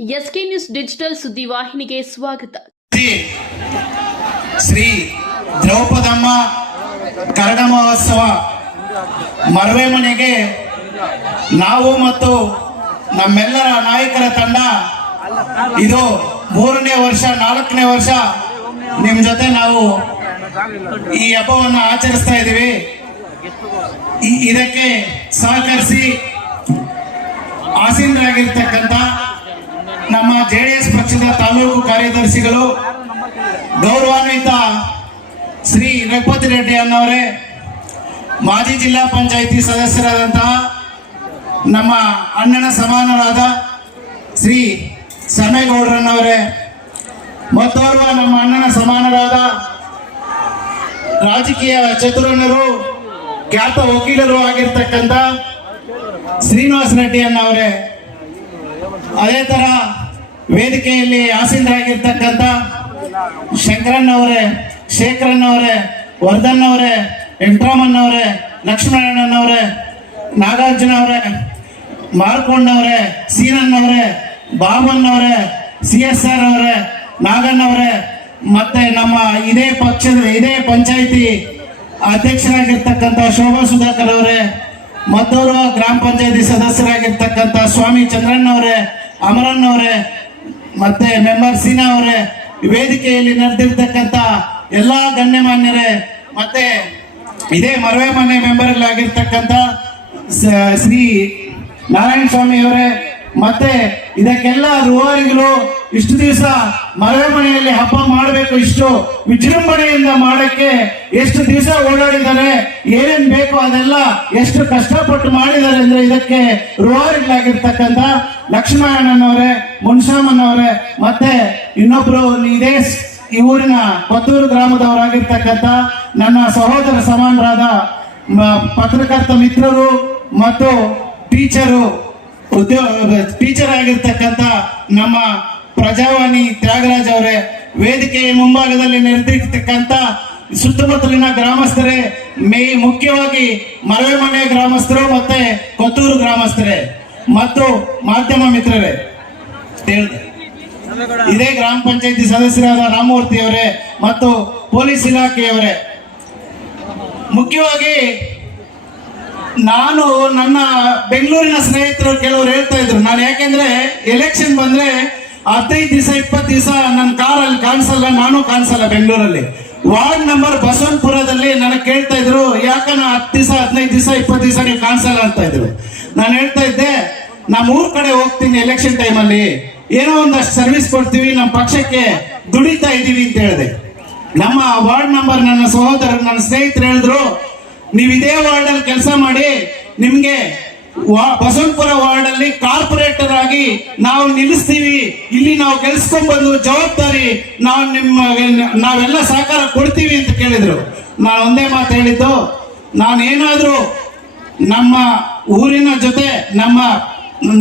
SK news digital ಸುದ್ದಿವಾಹಿನಿಗೆ ಸ್ವಾಗತ. ಶ್ರೀ ದ್ರೌಪದಮ್ಮ ಕರಡ ಮಹೋತ್ಸವ ಮರವೆ ಮನೆಗೆ ನಾವು ಮತ್ತು ನಮ್ಮೆಲ್ಲರ ನಾಯಕರ ತಂಡ ಇದು ಮೂರನೇ ವರ್ಷ, ನಾಲ್ಕನೇ ವರ್ಷ ನಿಮ್ ಜೊತೆ ನಾವು ಈ ಹಬ್ಬವನ್ನು ಆಚರಿಸ್ತಾ ಇದ್ದೀವಿ. ಇದಕ್ಕೆ ಸಹಕರಿಸಿ ಆಸೀನರಾಗಿರ್ತಕ್ಕಂಥ ನಮ್ಮ ಜೆ ಡಿ ಎಸ್ ಪಕ್ಷದ ತಾಲೂಕು ಕಾರ್ಯದರ್ಶಿಗಳು ಗೌರವಾನ್ವಿತ ಶ್ರೀ ರಘುಪತಿ ರೆಡ್ಡಿ ಅನ್ನವರೇ ಮಾಜಿ ಜಿಲ್ಲಾ ಪಂಚಾಯಿತಿ ಸದಸ್ಯರಾದಂತಹ ನಮ್ಮ ಅಣ್ಣನ ಸಮಾನರಾದ ಶ್ರೀ ಸಮೇಗೌಡರನ್ನವರೇ, ಮತ್ತೋರ್ವ ನಮ್ಮ ಅಣ್ಣನ ಸಮಾನರಾದ ರಾಜಕೀಯ ಚತುರನರು ಖ್ಯಾತ ವಕೀಲರು ಆಗಿರ್ತಕ್ಕಂಥ ಶ್ರೀನಿವಾಸ ರೆಡ್ಡಿ ಅನ್ನವರೇ ಅದೇ ತರ ವೇದಿಕೆಯಲ್ಲಿ ಆಸೀನರಾಗಿರ್ತಕ್ಕಂಥ ಶಂಕರಣ್ಣ ಅವರೇ ಶೇಖರಣ್ಣ ಅವರೇ ವರ್ಧನ್ ಅವರೇ ವೆಂಕಟರಾಮನ್ ಅವರೇ ಲಕ್ಷ್ಮಣಣ್ಣನವರೇ ನಾಗಾರ್ಜುನ ಅವರೇ ಮಾರ್ಕೊಂಡ್ ಅವರೇ ಸೀನನ್ ಅವರೇ ಬಾಬಣ್ಣ ಅವರೇ ಸಿ ಎಸ್ ಆರ್ ಅವರೇ ನಾಗಣ್ಣ ಅವರೇ ಮತ್ತೆ ನಮ್ಮ ಇದೇ ಪಕ್ಷದ, ಇದೇ ಪಂಚಾಯಿತಿ ಅಧ್ಯಕ್ಷರಾಗಿರ್ತಕ್ಕಂಥ ಶೋಭಾ ಸುಧಾಕರ್ ಅವರೇ ಮತ್ತವರು ಗ್ರಾಮ ಪಂಚಾಯತಿ ಸದಸ್ಯರಾಗಿರ್ತಕ್ಕಂಥ ಸ್ವಾಮಿ ಚಂದ್ರಣ್ಣ ಅಮರಣ್ಣ ಅವರೇ, ಮತ್ತೆ ಮೆಂಬರ್ ಸೀನಾ ಅವರೇ, ವೇದಿಕೆಯಲ್ಲಿ ನಡೆದಿರ್ತಕ್ಕಂತ ಎಲ್ಲಾ ಗಣ್ಯಮಾನ್ಯರೇ, ಮತ್ತೆ ಇದೇ ಮರವೆ ಮನೆ ಮೆಂಬರ್ ಆಗಿರ್ತಕ್ಕಂಥ ಸ- ಶ್ರೀ ನಾರಾಯಣ ಸ್ವಾಮಿ ಅವರೇ, ಮತ್ತೆ ಇದಕ್ಕೆಲ್ಲ ರೂವಾರಿಗಳು ಇಷ್ಟು ದಿವಸ ಮರಳ ಮನೆಯಲ್ಲಿ ಹಬ್ಬ ಮಾಡಬೇಕು ಇಷ್ಟು ವಿಜೃಂಭಣೆಯಿಂದ ಮಾಡಕ್ಕೆ ಎಷ್ಟು ದಿವಸ ಓಡಾಡಿದ್ದಾರೆ, ಏನೇನ್ ಬೇಕು ಅದೆಲ್ಲ ಎಷ್ಟು ಕಷ್ಟಪಟ್ಟು ಮಾಡಿದ್ದಾರೆ ಅಂದ್ರೆ ಇದಕ್ಕೆ ರೂವಾರಿಗಳಾಗಿರ್ತಕ್ಕಂಥ ಲಕ್ಷ್ಮಣನವರೇ, ಮುನ್ಸಾಮನವರೇ, ಮತ್ತೆ ಇನ್ನೊಬ್ರು ಇದೇ ಈ ಊರಿನ ಪತ್ತೂರು ಗ್ರಾಮದವರಾಗಿರ್ತಕ್ಕಂಥ ನನ್ನ ಸಹೋದರ ಸಮಾನರಾದ ಪತ್ರಕರ್ತ ಮಿತ್ರರು ಮತ್ತು ಟೀಚರು ಉದ್ಯೋಗ ಟೀಚರ್ ಆಗಿರ್ತಕ್ಕಂಥ ನಮ್ಮ ಪ್ರಜಾವಾಣಿ ತ್ಯಾಗರಾಜ್ ಅವರೇ, ವೇದಿಕೆಯ ಮುಂಭಾಗದಲ್ಲಿ ನೆರೆದಿರ್ತಕ್ಕಂಥ ಸುತ್ತಮುತ್ತಲಿನ ಗ್ರಾಮಸ್ಥರೇ, ಮೇ, ಮುಖ್ಯವಾಗಿ ಮರವೆ ಮನೆ ಗ್ರಾಮಸ್ಥರು ಮತ್ತೆ ಕೊತ್ತೂರು ಗ್ರಾಮಸ್ಥರೇ ಮತ್ತು ಮಾಧ್ಯಮ ಮಿತ್ರರೇ. ಇದೇ ಗ್ರಾಮ ಪಂಚಾಯತಿ ಸದಸ್ಯರಾದ ರಾಮಮೂರ್ತಿ ಅವರೇ ಮತ್ತು ಪೊಲೀಸ್ ಇಲಾಖೆಯವರೇ. ಮುಖ್ಯವಾಗಿ ನಾನು ನನ್ನ ಬೆಂಗಳೂರಿನ ಸ್ನೇಹಿತರು ಕೆಲವರು ಹೇಳ್ತಾ ಇದ್ರು. ನಾನು ಯಾಕೆಂದ್ರೆ ಎಲೆಕ್ಷನ್ ಬಂದ್ರೆ ಹದಿನೈದು ದಿವಸ, ಇಪ್ಪತ್ತು ದಿವಸ ನನ್ನ ಕಾರಲ್ಲಿ ಕಾಣಿಸಲ್ಲ, ನಾನು ಕಾಣಿಸಲ್ಲ ಬೆಂಗಳೂರಲ್ಲಿ. ವಾರ್ಡ್ ನಂಬರ್ ಬಸವಂತಪುರದಲ್ಲಿ ನನಗೆ ಕೇಳ್ತಾ ಇದ್ರು, ಯಾಕನ ಹತ್ತು ದಿವಸ, ಹದಿನೈದು ದಿವಸ, ಇಪ್ಪತ್ತು ದಿವಸ ನೀವು ಕಾಣಿಸಲ್ಲ ಅಂತ ಇದ್ರು. ನಾನು ಹೇಳ್ತಾ ಇದ್ದೆ, ನಮ್ಮ ಊರ್ ಕಡೆ ಹೋಗ್ತೀನಿ ಎಲೆಕ್ಷನ್ ಟೈಮಲ್ಲಿ ಏನೋ ಒಂದಷ್ಟು ಸರ್ವಿಸ್ ಕೊಡ್ತೀವಿ ನಮ್ಮ ಪಕ್ಷಕ್ಕೆ ದುಡಿತಾ ಇದ್ದೀವಿ ಅಂತ ಹೇಳಿದೆ. ನಮ್ಮ ವಾರ್ಡ್ ನಂಬರ್ ನನ್ನ ಸಹೋದರ ನನ್ನ ಸ್ನೇಹಿತರು ಹೇಳಿದ್ರು, ನೀವು ಇದೇ ವಾರ್ಡ್ ಅಲ್ಲಿ ಕೆಲಸ ಮಾಡಿ, ನಿಮ್ಗೆ ಬಸವನಪುರ ವಾರ್ಡ್ ಅಲ್ಲಿ ಕಾರ್ಪೊರೇಟರ್ ಆಗಿ ನಾವು ನಿಲ್ಲಿಸ್ತೀವಿ. ಇಲ್ಲಿ ನಾವು ಗೆಲ್ಸ್ಕೊಂಡ್ ಬಂದು ಜವಾಬ್ದಾರಿ ನಾವು ನಿಮ್ಮ, ನಾವೆಲ್ಲ ಸಹಕಾರ ಕೊಡ್ತೀವಿ ಅಂತ ಕೇಳಿದ್ರು. ನಾನು ಒಂದೇ ಮಾತು ಹೇಳಿದ್ದು, ನಾನೇನಾದ್ರೂ ನಮ್ಮ ಊರಿನ ಜೊತೆ, ನಮ್ಮ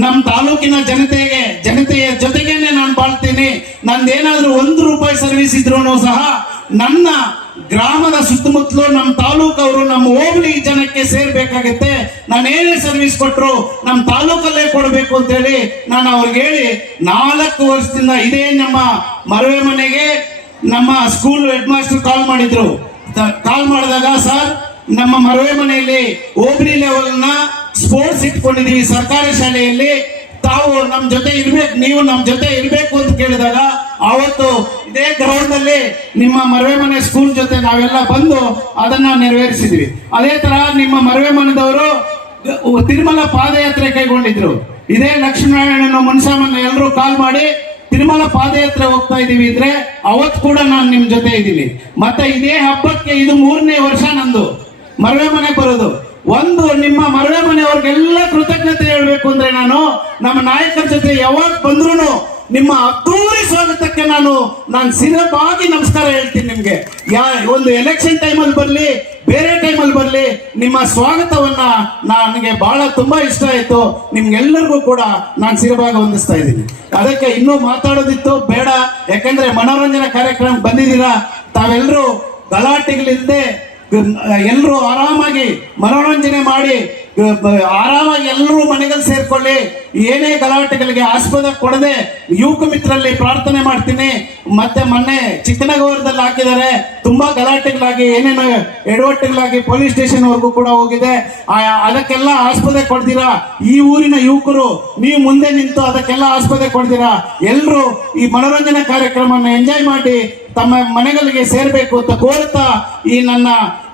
ನಮ್ಮ ತಾಲೂಕಿನ ಜನತೆಗೆ, ಜನತೆಯ ಜೊತೆಗೇನೆ ನಾನು ಬಾಳ್ತೀನಿ. ನಂದೇನಾದ್ರೂ ಒಂದು ರೂಪಾಯಿ ಸರ್ವಿಸ್ ಇದ್ರು ಸಹ ನನ್ನ ಗ್ರಾಮದ ಸುತ್ತಮುತ್ತಲು ನಮ್ಮ ತಾಲೂಕವರು ನಮ್ಮ ಹೋಬಳಿ ಜನಕ್ಕೆ ಸೇರ್ಬೇಕಾಗತ್ತೆ. ನಾನು ಏನೇ ಸರ್ವಿಸ್ ಕೊಟ್ಟರು ನಮ್ಮ ತಾಲೂಕಲ್ಲೇ ಕೊಡಬೇಕು ಅಂತ ಹೇಳಿ ನಾನು ಅವ್ರಿಗೆ ಹೇಳಿ ನಾಲ್ಕು ವರ್ಷದಿಂದ ಇದೇ ನಮ್ಮ ಮರವೆ ಮನೆಗೆ ನಮ್ಮ ಸ್ಕೂಲ್ ಹೆಡ್ ಮಾಸ್ಟರ್ ಕಾಲ್ ಮಾಡಿದ್ರು ಕಾಲ್ ಮಾಡಿದಾಗ ಸರ್, ನಮ್ಮ ಮರವೆ ಮನೆಯಲ್ಲಿ ಹೋಬಳಿ ಲೆವೆಲ್ನ ಸ್ಪೋರ್ಟ್ಸ್ ಇಟ್ಕೊಂಡಿದೀವಿ ಸರ್ಕಾರಿ ಶಾಲೆಯಲ್ಲಿ. ತಾವು ನಮ್ಮ ಜೊತೆ ಇರ್ಬೇಕು, ನೀವು ನಮ್ಮ ಜೊತೆ ಇರಬೇಕು ಅಂತ ಕೇಳಿದಾಗ ಅವತ್ತು ಇದೇ ಗ್ರೌಂಡ್ ಅಲ್ಲಿ ನಿಮ್ಮ ಮರವೆ ಮನೆ ಸ್ಕೂಲ್ ಜೊತೆ ನಾವೆಲ್ಲ ಬಂದು ಅದನ್ನ ನೆರವೇರಿಸಿದ್ವಿ. ಅದೇ ತರ ನಿಮ್ಮ ಮರವೆ ಮನೆದವರು ತಿರುಮಲ ಪಾದಯಾತ್ರೆ ಕೈಗೊಂಡಿದ್ರು. ಇದೇ ಲಕ್ಷ್ಮೀನಾರಾಯಣನ ಮನ್ಸಾಮನ್ನ ಎಲ್ಲರೂ ಕಾಲ್ ಮಾಡಿ ತಿರುಮಲ ಪಾದಯಾತ್ರೆ ಹೋಗ್ತಾ ಇದೀವಿ ಅಂದ್ರೆ ಅವತ್ ಕೂಡ ನಾನು ನಿಮ್ ಜೊತೆ ಇದ್ದೀನಿ. ಮತ್ತೆ ಇದೇ ಹಬ್ಬಕ್ಕೆ ಇದು ಮೂರನೇ ವರ್ಷ ನಂದು. ಮರವೆ ಮನೆ ಬರೋದು. ಒಂದು ನಿಮ್ಮ ಮರವೆ ಮನೆಯವ್ರಿಗೆಲ್ಲ ಕೃತಜ್ಞತೆ ಹೇಳ್ಬೇಕು ಅಂದ್ರೆ ನಾನು ನಮ್ಮ ನಾಯಕರ ಜೊತೆ ಯಾವಾಗ ಬಂದ್ರು ನಿಮ್ಮ ಅದ್ದೂರಿ ಸ್ವಾಗತಕ್ಕೆ ನಾನು ನಾನು ಸಿರಬಾಗಿ ನಮಸ್ಕಾರ ಹೇಳ್ತೀನಿ ನಿಮ್ಗೆ. ಯಾ, ಒಂದು ಎಲೆಕ್ಷನ್ ಟೈಮಲ್ಲಿ ಬರ್ಲಿ, ಬೇರೆ ಟೈಮಲ್ಲಿ ಬರ್ಲಿ, ನಿಮ್ಮ ಸ್ವಾಗತವನ್ನ ನನಗೆ ಬಹಳ ತುಂಬಾ ಇಷ್ಟ ಆಯ್ತು. ನಿಮ್ಗೆಲ್ಲರಿಗೂ ಕೂಡ ನಾನು ಸಿರಬಾಗಿ ಹೊಂದಿಸ್ತಾ ಇದ್ದೀನಿ. ಅದಕ್ಕೆ ಇನ್ನೂ ಮಾತಾಡೋದಿತ್ತು ಬೇಡ. ಯಾಕಂದ್ರೆ ಮನೋರಂಜನಾ ಕಾರ್ಯಕ್ರಮ ಬಂದಿದ್ದೀರಾ? ತಾವೆಲ್ಲರೂ ಗಲಾಟೆಗಳಿಲ್ಲದೆ ಎಲ್ಲರೂ ಆರಾಮಾಗಿ ಮನೋರಂಜನೆ ಮಾಡಿ ಆರಾಮಾಗಿ ಎಲ್ಲರೂ ಮನೆಗಳು ಸೇರ್ಕೊಳ್ಳಿ ಏನೇ ಗಲಾಟೆಗಳಿಗೆ ಆಸ್ಪದ ಕೊಡದೆ ಯುವಕ ಮಿತ್ರರಲ್ಲಿ ಪ್ರಾರ್ಥನೆ ಮಾಡ್ತೀನಿ. ಮತ್ತೆ ಮೊನ್ನೆ ಚಿಕ್ಕನಗೌರದಲ್ಲಿ ಹಾಕಿದ್ದಾರೆ. ತುಂಬಾ ಗಲಾಟೆಗಳಾಗಿ, ಏನೇನು ಎಡವಟ್ಟೆಗಳಾಗಿ ಪೊಲೀಸ್ ಸ್ಟೇಷನ್ ವರೆಗೂ ಕೂಡ ಹೋಗಿದೆ. ಅದಕ್ಕೆಲ್ಲ ಆಸ್ಪದೆ ಕೊಡ್ತೀರಾ? ಈ ಊರಿನ ಯುವಕರು, ನೀವು ಮುಂದೆ ನಿಂತು ಅದಕ್ಕೆಲ್ಲ ಆಸ್ಪದೆ ಕೊಡ್ತೀರಾ? ಎಲ್ಲರೂ ಈ ಮನೋರಂಜನಾ ಕಾರ್ಯಕ್ರಮವನ್ನು ಎಂಜಾಯ್ ಮಾಡಿ, ತಮ್ಮ ಮನೆಗಳಿಗೆ ಸೇರ್ಬೇಕು ಅಂತ ಕೋರುತ್ತಾ ಈ ನನ್ನ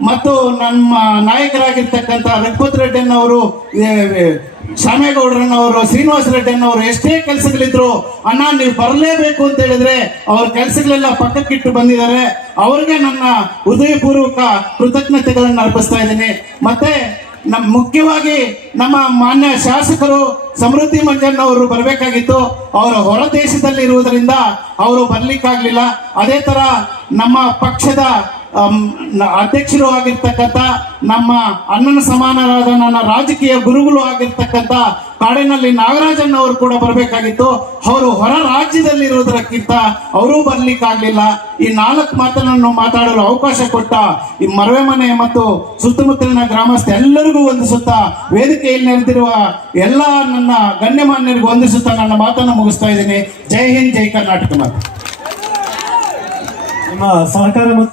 ಮತ್ತು ನಮ್ಮ ನಾಯಕರಾಗಿರ್ತಕ್ಕಂಥ ರಘುಪತ್ ರೆಡ್ಡಿಯನ್ನವರು ಶ್ಯಾಮೇಗೌಡರನ್ನವರು ಶ್ರೀನಿವಾಸ ರೆಡ್ಡಿಯನ್ನವರು ಎಷ್ಟೇ ಕೆಲಸಗಳಿದ್ರು, ಅಣ್ಣ, ನೀವು ಬರಲೇಬೇಕು ಅಂತ ಹೇಳಿದ್ರೆ ಅವ್ರ ಕೆಲಸಗಳೆಲ್ಲ ಪಕ್ಕಕ್ಕಿಟ್ಟು ಬಂದಿದ್ದಾರೆ. ಅವ್ರಿಗೆ ನನ್ನ ಹೃದಯಪೂರ್ವಕ ಕೃತಜ್ಞತೆಗಳನ್ನು ಅರ್ಪಿಸ್ತಾ ಇದ್ದೀನಿ. ಮತ್ತೆ ನಮ್ ಮುಖ್ಯವಾಗಿ ನಮ್ಮ ಮಾನ್ಯ ಶಾಸಕರು ಸಮೃದ್ಧಿ ಮಂಜನ್ ಅವರು ಬರಬೇಕಾಗಿತ್ತು. ಅವರು ಹೊರ ದೇಶದಲ್ಲಿ ಇರುವುದರಿಂದ ಅವರು ಬರ್ಲಿಕ್ಕಾಗ್ಲಿಲ್ಲ. ಅದೇ ತರ ನಮ್ಮ ಪಕ್ಷದ ಅಧ್ಯಕ್ಷರು ಆಗಿರ್ತಕ್ಕಂಥ ನಮ್ಮ ಅಣ್ಣನ ಸಮಾನರಾದ ನನ್ನ ರಾಜಕೀಯ ಗುರುಗಳು ಆಗಿರ್ತಕ್ಕಂಥ ಕಾಡಿನಲ್ಲಿ ನಾಗರಾಜನ್ ಅವರು ಕೂಡ ಬರಬೇಕಾಗಿತ್ತು. ಅವರು ಹೊರ ರಾಜ್ಯದಲ್ಲಿ ಇರುವುದಕ್ಕಿಂತ ಅವರೂ ಬರ್ಲಿಕ್ಕಾಗ್ಲಿಲ್ಲ. ಈ ನಾಲ್ಕು ಮಾತನ್ನು ಮಾತಾಡಲು ಅವಕಾಶ ಕೊಟ್ಟ ಈ ಮರವೆ ಮನೆ ಮತ್ತು ಸುತ್ತಮುತ್ತಲಿನ ಗ್ರಾಮಸ್ಥ ಎಲ್ಲರಿಗೂ ವಂದಿಸುತ್ತಾ ವೇದಿಕೆಯಲ್ಲಿ ನೆರೆದಿರುವ ಎಲ್ಲ ನನ್ನ ಗಣ್ಯಮಾನ್ಯರಿಗೂ ವಂದಿಸುತ್ತಾ ನನ್ನ ಮಾತನ್ನು ಮುಗಿಸ್ತಾ ಇದ್ದೀನಿ. ಜೈ ಹಿಂದ್, ಜೈ ಕರ್ನಾಟಕ ಮಾತು. ಸಹಕಾರ ಮತ್ತು